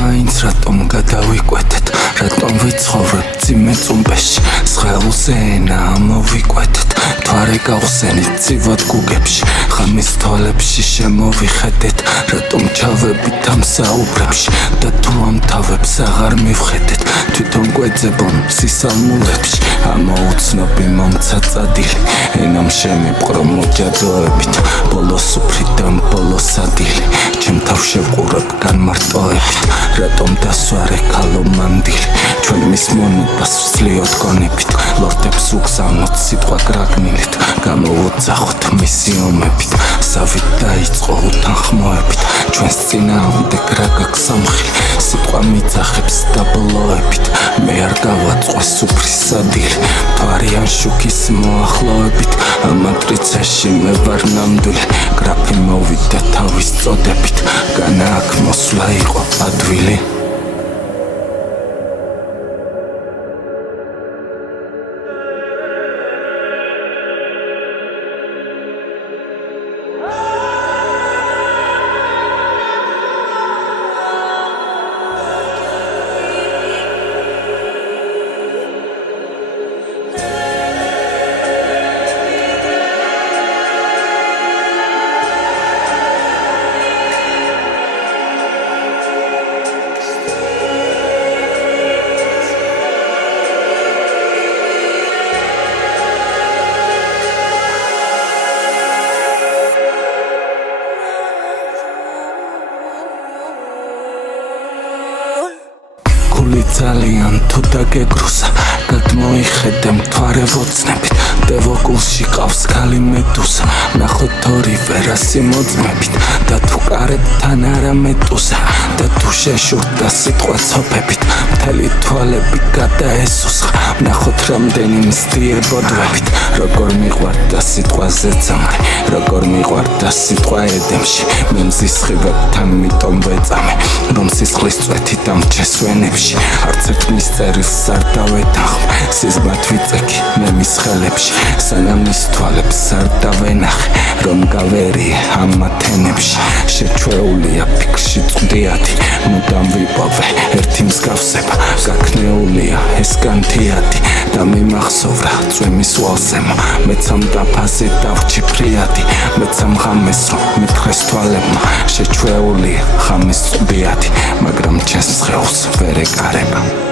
მაინც რატომ გადავიკვეთეთ, რატომ ვიცხოვრებ წიმე წუმბეში, სხეულზე ენა ამოვიკვეთეთ, მთვარე გავხსენით ცივად გუგებში, ხამის თვალებში შემოვიხედეთ, რატომ ჩავებით ამ საუბრებში და თუ ამ თავებს აღარ მივხედეთ, თვითონ გვეძებონ სისალმულებში, ამოუცნობი მომცა წადილი, ენამ შემიპყრო მოჯადოებით, ბოლოს უფრიდან ბოლოს ადილი, ჩემ თავ შევყურებ განმარტოებით, რატომ დასვარე ქალო მანდილი, ჩვენ მის მონებას ვსლიოთ გონებით, ლორდებს უგზავნოთ სიტყვა გრაგნილით, გამოვოძახოთ მისი ომებით, სავით დაიწყო უთანხმოებით, ჩვენს წინააღმდეგ რა გაქვს სამხილი, სიტყვა მიძახებს დაბლოებით, მე არ გავაწყვეს უფრის სადილი, მთვარიან შუქის მოახლოებით, ამატრიცაში მე ვარ ნამდვილი, გრაფი მოვიდა თავის წოდებით, განა აქ მოსვლა იყო ადვილი. ძალიან თუ დაგეგრუსა, გადმოიხედე მთვარე ვოცნებით, დევოკულში ყავს ქალი მედუზა, ნახოთ ორივე რასი მოწმებით, და თუ კარებთან არა მეტუზა, და თუ შეშურდა სიტყვა ცოფებით, მთელი თვალები გადაესუსხა, ნახოთ რამდენი მცდიერ ბოდვებით, როგორ მიყვარდა სიტყვა ზეცამრე, როგორ მიყვარდა სიტყვა ედემში, მე მზისხივებთან მიტომ ვეწამე, რომ სისხლის წვეთი დამჩეს ვენებში, არც ერთ მისწერილს არ დავეთანხმ, სიზმრად ვიწექი მე მის ხელებში, სანამ მის თვალებს არ დავენახე, რომ გავერიე ამათ ენებში, შეჩვეულია ფიქრში წვდიათი, მუდამ ვიპოვე ერთი მსგავსება, გაქნეულია ეს განთიათი და მიმახსოვრა წვიმის ვალსემო, მეც ამ დაფაზე დავრჩი ფრიადი, მეც ამ ღამეს რომ მითხრეს თვალებმა, შეჩვეულია ღამის წვდიათი, მაგრამ ჩემს სხეულს ვერ ეკარება.